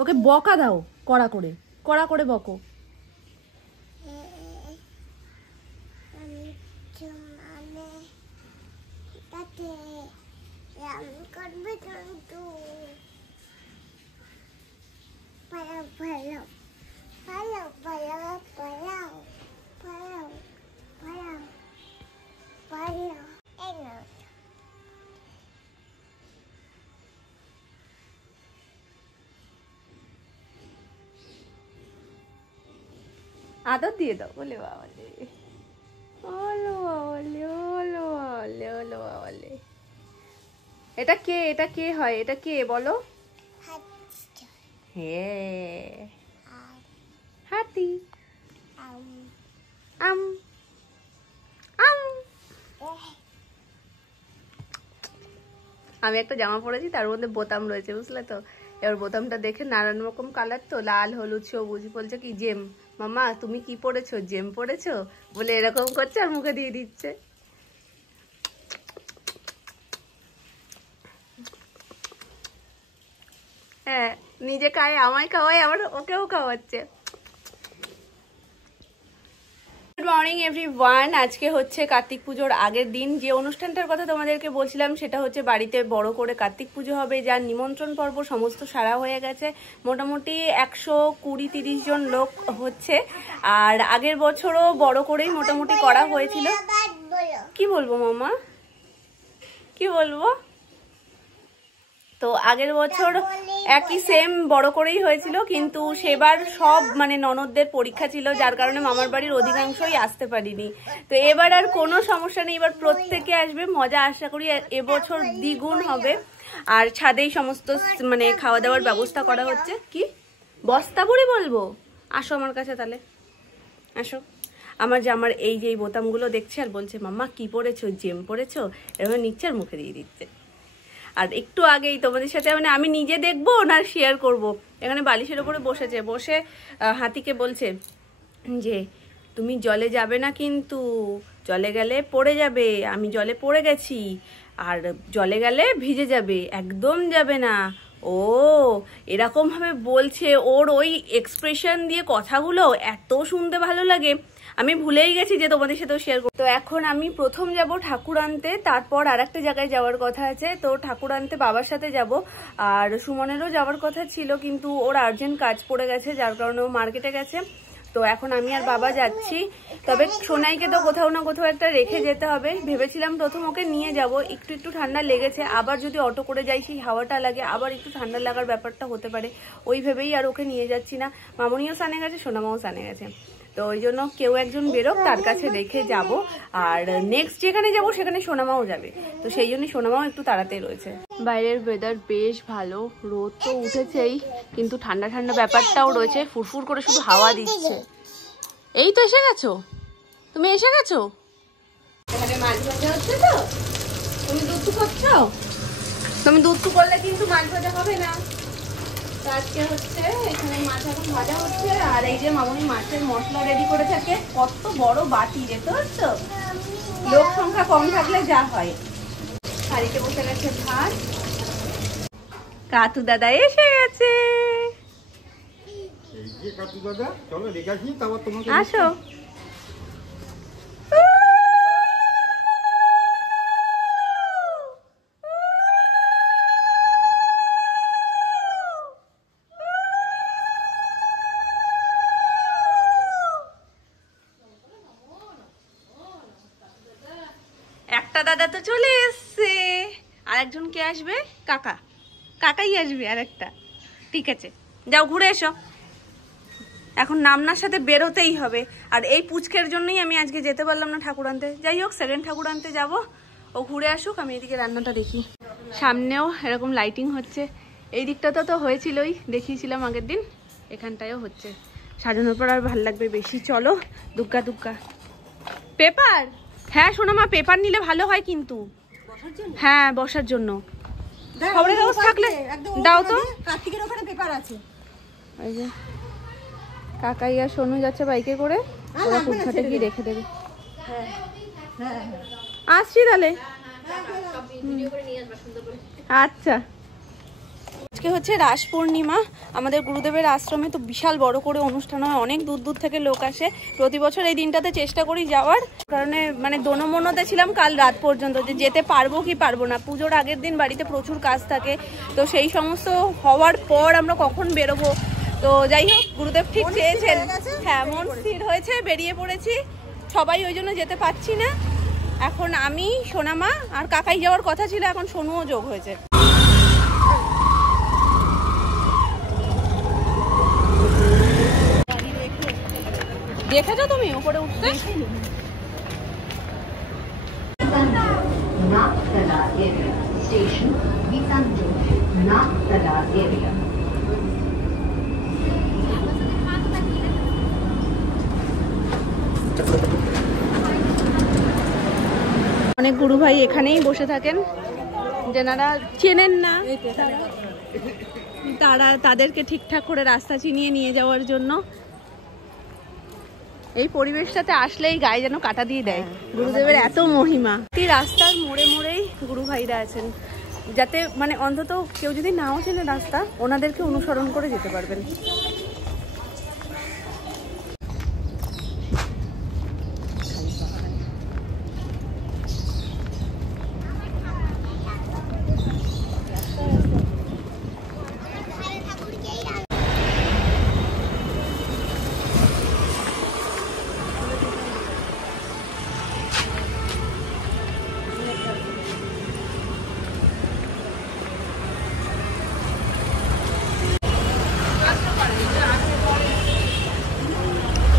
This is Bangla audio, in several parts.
ওকে বকা দাও, কড়া করে বকো। আদর দিয়ে দাও। বলে বাবালে, ওলো বাবালে, ওলো বাবালে, ওলো বাবালে। এটা কে হয়? এটা কে বলো? হ্যাঁ, হাতি। আম আম। আমি একটা জামা পরেছি, তার মধ্যে বোতাম রয়েছে, বুঝলে তো? এবার বোতামটা দেখে নানান রকম কালার তো, লাল, হলুদ, সবুজ। বলছে কি জেম, মামা তুমি কি পরেছো? জেম পরেছো বলে এরকম করছে আর মুখে দিয়ে দিচ্ছে। হ্যাঁ, নিজে খায়, আমায় খাওয়াই, আবার ওকেও খাওয়াচ্ছে। Good morning everyone. আজকে হচ্ছে কার্তিক পুজোর আগের দিন। যে অনুষ্ঠানটার কথা তোমাদেরকে বলছিলাম সেটা হচ্ছে বাড়িতে বড় করে কার্তিক পুজো হবে, যার নিমন্ত্রণ পর্ব সমস্ত সারা হয়ে গেছে। মোটামুটি 120-30 জন লোক হচ্ছে। আর আগের বছরও বড় করেই মোটামুটি করা হয়েছিল। কি বলবো মামা, কি বলবো? তো আগের বছর একই সেম বড় করেই হয়েছিল, কিন্তু সেবার সব মানে ননদদের পরীক্ষা ছিল, যার কারণে মামার বাড়ির অধিকাংশই আসতে পারিনি। তো এবার আর কোনো সমস্যা নেই, এবার প্রত্যেকে আসবে, মজা আশা করি এবছর দ্বিগুণ হবে। আর ছাদেই সমস্ত মানে খাওয়া দাওয়ার ব্যবস্থা করা হচ্ছে। কি বস্তা ভরে বলবো? আসো আমার কাছে তাহলে, আসো। আমার জামার এই যে বোতামগুলো দেখছে আর বলছে মাম্মা কি পরেছো? জেম পরেছো? এভাবে নিচ্ছে আর মুখে দিয়ে দিচ্ছে। আর একটু আগেই তোমাদের সাথে মানে আমি নিজে দেখবো না শেয়ার করব, এখানে বালিশের ওপরে বসেছে, বসে হাতিকে বলছে যে তুমি জলে যাবে না, কিন্তু জলে গেলে পড়ে যাবে। আমি জলে পড়ে গেছি, আর জলে গেলে ভিজে যাবে, একদম যাবে না। ও এরকম ভাবে বলছে, ওর ওই এক্সপ্রেশন দিয়ে কথাগুলো এত শুনতে ভালো লাগে, আমি ভুলেই গেছি যে তোমাদের সাথেও শেয়ার করতে। তো এখন আমি প্রথম যাব ঠাকুর আনতে, তারপর আর একটা জায়গায় যাওয়ার কথা আছে। তো ঠাকুর আনতে বাবার সাথে যাব, আর সুমনেরও যাওয়ার কথা ছিল, কিন্তু ওর আর্জেন্ট কাজ পড়ে গেছে, যার কারণে ও মার্কেটে গেছে। তো এখন আমি আর বাবা যাচ্ছি। তবে সোনাইকে তো কোথাও না কোথাও একটা রেখে যেতে হবে। ভেবেছিলাম প্রথম ওকে নিয়ে যাব, একটু ঠান্ডা লেগেছে, আবার যদি অটো করে যাই সেই হাওয়াটা লাগে, আবার একটু ঠান্ডা লাগার ব্যাপারটা হতে পারে, ওই ভেবেই আর ওকে নিয়ে যাচ্ছি না। মামনিও সানে গেছে, সোনামাও সানে গেছে। তো ওই জন্য কেউ একজন বেরোক, তার কাছে রেখে যাব। আর নেক্সট যেখানে যাব সেখানে সোনামাও যাবে, তো সেই জন্যই সোনামাও একটু তাড়াতাড়ি রয়েছে। বাইরের ওয়েদার বেশ ভালো, রোদ তো উঠেছেই, কিন্তু ঠান্ডা ঠান্ডা ব্যাপারটাও রয়েছে, ফুরফুর করে শুধু হাওয়া দিচ্ছে। এই তো এসে গেছো, তুমি এসে গেছো। এখানে মাছ ভাজা হচ্ছে, তো তুমি দুধ করছো, তুমি দুধ করলে কিন্তু মাছ ভাজা হবে না। আজকে হচ্ছে এখানে মাছ এখন ভাজা হচ্ছে, আর এই যে মামনি মাছের মশলা রেডি করে থাকে। কত বড় বাটি, দেখতে পাচ্ছ? লোক সংখ্যা কম থাকলে যা হয়। শাড়িতে বসে গেছে ভাত। কাতু দাদা এসে গেছে। আসো। একটা দাদা তো চলে এসছে, আর একজন কে আসবে? কাকা, কাকাই আসবে আর একটা। ঠিক আছে, যাও ঘুরে এসো। এখন নামনার সাথে বেরোতেই হবে। আর এই পুচকের জন্যই আমি আজকে যেতে পারলাম না ঠাকুর আনতে। যাই হোক, সেকেন্ড ঠাকুর আনতে যাবো, ও ঘুরে আসুক, আমি এদিকে রান্নাটা দেখি। সামনেও এরকম লাইটিং হচ্ছে, এই দিকটাতে তো হয়েছিলই, দেখিয়েছিলাম আগের দিন, এখানটায়ও হচ্ছে। সাজানোর পর আর ভাল লাগবে বেশি। চলো দুগ্গা দুগ্গা। পেপার, হ্যাঁ সোনামা পেপার নিলে ভালো হয় কিন্তু। হ্যাঁ বসার জন্য খবরের কাগজ থাকলে দাও তো। কার্তিকের ওখানে পেপার আছে। এই যে কাকাই আর সোনু যাচ্ছে বাইকে করে, ওরা ফুটঘাটে গিয়ে রেখে দেবে। আসছি তাহলে। আচ্ছা, আজকে হচ্ছে রাস পূর্ণিমা। আমাদের গুরুদেবের আশ্রমে তো বিশাল বড় করে অনুষ্ঠান হয়, অনেক দূর দূর থেকে লোক আসে। প্রতি বছর এই দিনটাতে চেষ্টা করি যাওয়ার, কারণে মানে দোনমনতে ছিলাম কাল রাত পর্যন্ত যে যেতে পারবো কি পারবো না। পুজোর আগের দিন বাড়িতে প্রচুর কাজ থাকে, তো সেই সমস্ত হওয়ার পর আমরা কখন বেরোবো। তো যাই হোক, গুরুদেব ঠিক চেয়েছেন, হ্যাঁ মন স্থির হয়েছে, বেরিয়ে পড়েছি সবাই, ওই জন্য যেতে পারছি না। এখন আমি, সোনামা আর কাকাই যাওয়ার কথা ছিল, এখন সোনুও যোগ হয়েছে। দেখেছো তুমি উপরে উঠতে? অনেক গুরু ভাই এখানেই বসে থাকেন, যেনারা চেনেন না তাদেরকে ঠিকঠাক করে রাস্তা চিনিয়ে নিয়ে যাওয়ার জন্য। এই পরিবেশটাতে আসলেই গায়ে যেন কাটা দিয়ে দেয়, গুরুদেবের এত মহিমা। এই রাস্তার মোড়ে মোড়েই গুরু ভাইরা আছেন, যাতে মানে অন্তত কেউ যদি নাও চেনে রাস্তা, ওনাদেরকে অনুসরণ করে যেতে পারবেন।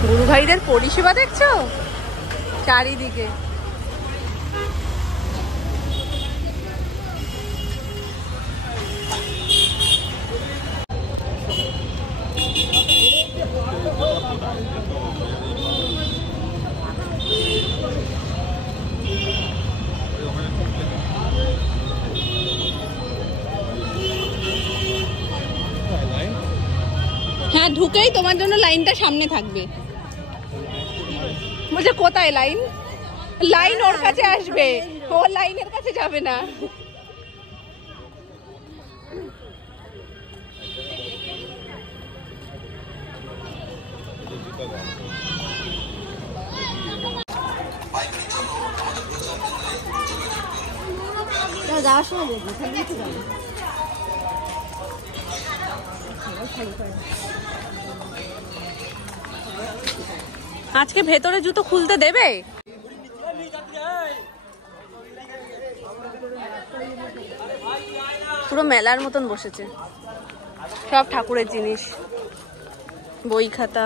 গুরু ভাইদের পরিষেবা দেখছো চারিদিকে। হ্যাঁ, ঢুকেই তোমার জন্য লাইনটা সামনে থাকবে। বলছে কোথায় লাইন? লাইন ওর কাছে আসবে, ও লাইনের কাছে যাবে না। আজকে ভেতরে জুতো খুলতে দেবে? পুরো মেলার মতন বসেছে, সব ঠাকুরের জিনিস, বই খাতা।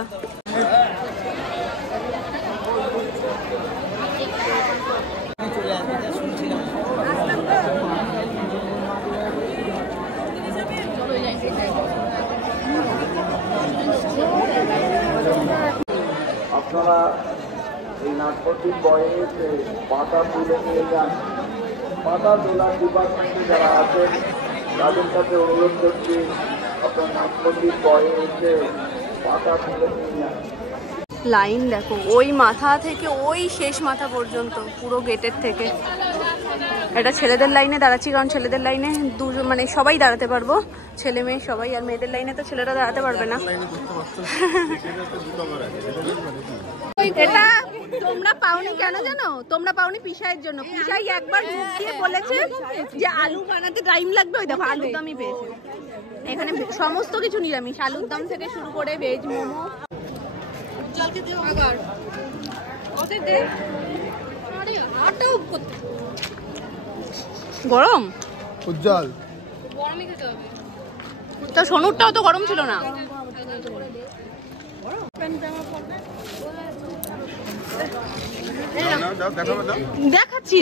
আপনারা এই নাটপতির বয়েতে পাতা তুলে নিয়ে যান। পাতা তোলার ডিপার্টমেন্টে যারা আছেন তাদের কাছে অনুরোধ করছি, আপনার নাটপতির বয়েতে পাতা তুলে নিয়ে যান। লাইন দেখো, ওই মাথা থেকে ওই শেষ মাথা পর্যন্ত, পুরো গেটের থেকে। এটা ছেলেদের লাইনে দাঁড়াচ্ছি, কারণ ছেলেদের লাইনে দুজন মানে সবাই দাঁড়াতে পারবো, ছেলে মেয়ে সবাই। আর মেয়েদের লাইনে তো ছেলেরা দাঁড়াতে পারবে না। এটা তোমরা পাওনি কেন জানো? তোমরা পাওনি পিসাইয়ের জন্য। পিসাই একবার মুখ দিয়ে বলেছে যে আলু বানাতে টাইম লাগবে, ওই দেখো আলুর দমই পেয়েছে। এখানে সমস্ত কিছু নিরামিষ, আলুর দম থেকে শুরু করে ভেজ মোমো। গরম উজ্জ্বল তো, সোনুরটাও তো গরম ছিল না। দেখাচ্ছি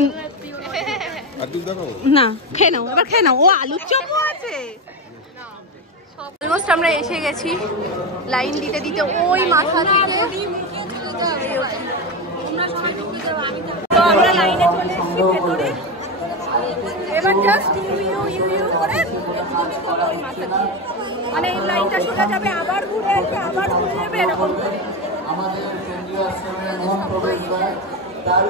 না, খেয়ে নাও, এবার খেয়ে নাও। ও আলুর চপও আছে। অলমোস্ট আমরা এসে গেছি, লাইন দিতে দিতে ওই মাথা থেকে। তো আমরা লাইনে চলে এসেছি ভেতরে, এবার জাস্ট করে মানে এই লাইনটা সোজা যাবে, আবার ঘুরে আসবে, আবার ঘুরে যাবে, এরকম করে। আমাদের কেন্দ্রীয় আশ্রমে মন প্রবেশ হয় তার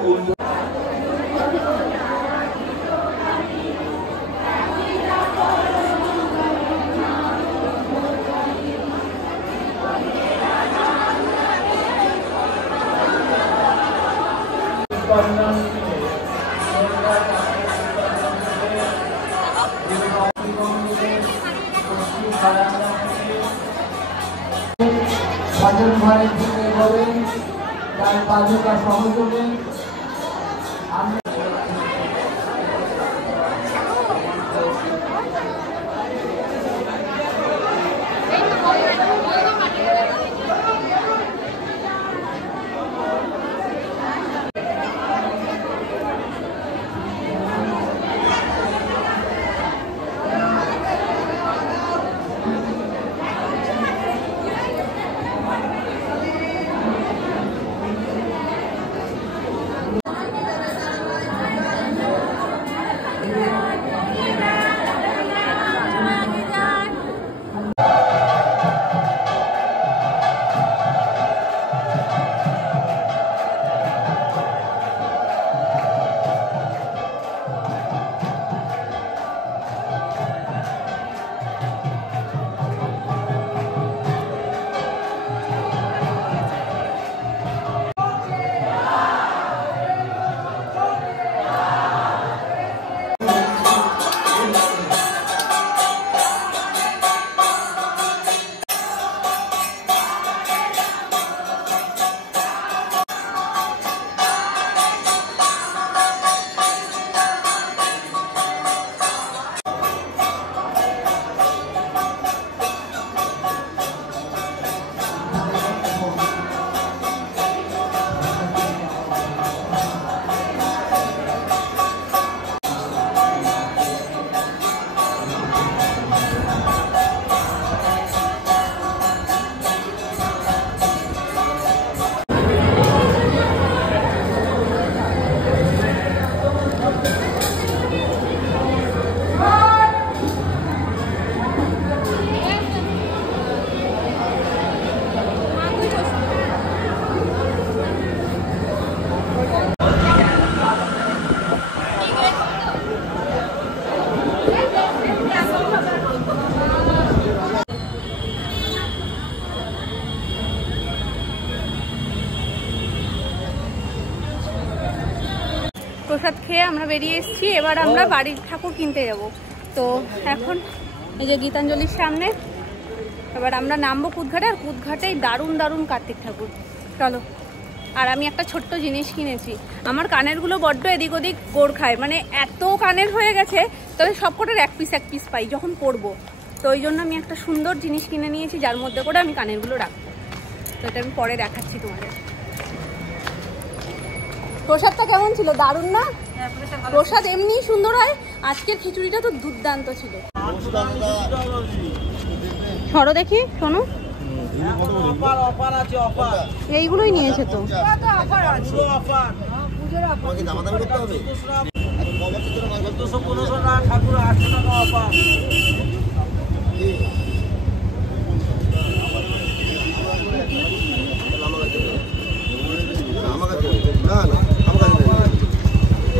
তালিকা সহযোগে প্রসাদ খেয়ে আমরা বেরিয়ে এসেছি। এবার আমরা বাড়ির ঠাকুর কিনতে যাব। তো এখন এই যে গীতাঞ্জলির সামনে, এবার আমরা নামবো কুদঘাটে। আর কুদঘাটেই দারুণ দারুণ কার্তিক ঠাকুর, চলো। আর আমি একটা ছোট্ট জিনিস কিনেছি। আমার কানেরগুলো বড্ড এদিক ওদিক গোড় খায়, মানে এত কানের হয়ে গেছে, তবে সবকটার এক পিস পাই যখন পরবো। তো ওই জন্য আমি একটা সুন্দর জিনিস কিনে নিয়েছি, যার মধ্যে করে আমি কানেরগুলো রাখবো। তো এটা আমি পরে দেখাচ্ছি তোমাদের। প্রসাদটা কেমন ছিল? দারুণ না? প্রসাদ এমনি সুন্দর হয়। আজকের খিচুড়িটা তো দুর্দান্ত ছিল। সরো দেখি, শোনো, এইগুলোই নিয়েছে তো।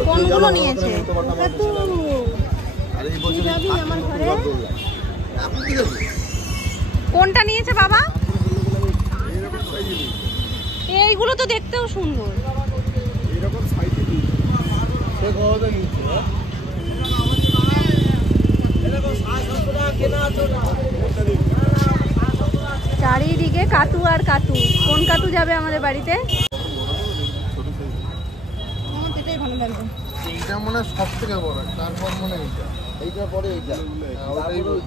কোনগুলো নিয়েছে? কোনটা নিয়েছে বাবা? এইগুলো তো দেখতেও সুন্দর। চারিদিকে কাতু আর কাতু। কোন কাতু যাবে আমাদের বাড়িতে? এইটা মনে হয় সব থেকে বড়, তারপর মনে হয় এইটা পরে এইটা।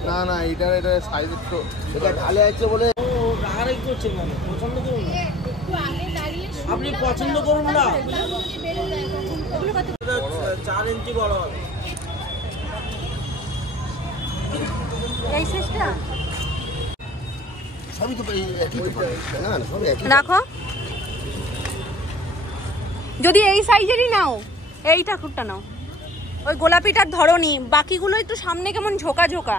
না না, এটা সাইজ একটু এটা ঢালে আছে বলে রাগারাগি করছেন। মানে পছন্দ করুন না, আপনি পছন্দ করুন না। 4 ইঞ্চি বড় হবে এই সাইজটা। সবই তো একই না, সবই একই। রাখো, যদি এই সাইজেরই নাও, এই ঠাকুরটা নাও। ওই গোলাপিটার ধরনি, বাকিগুলো একটু সামনে কেমন ঝোঁকা ঝোঁকা,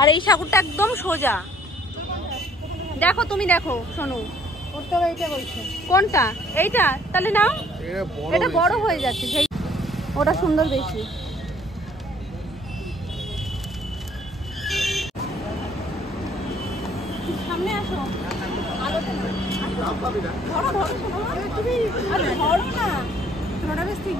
আর এই ঠাকুরটা একদম সোজা। দেখো, তুমি দেখো, শোনো, কোনটা? এইটা? তাহলে নাও, এটা বড় হয়ে যাচ্ছে, সেই ওটা সুন্দর বেশি। সামনে আসো, আলোতে ধরো, ধরো, তুমি ধরো না, বেশ ঠিক।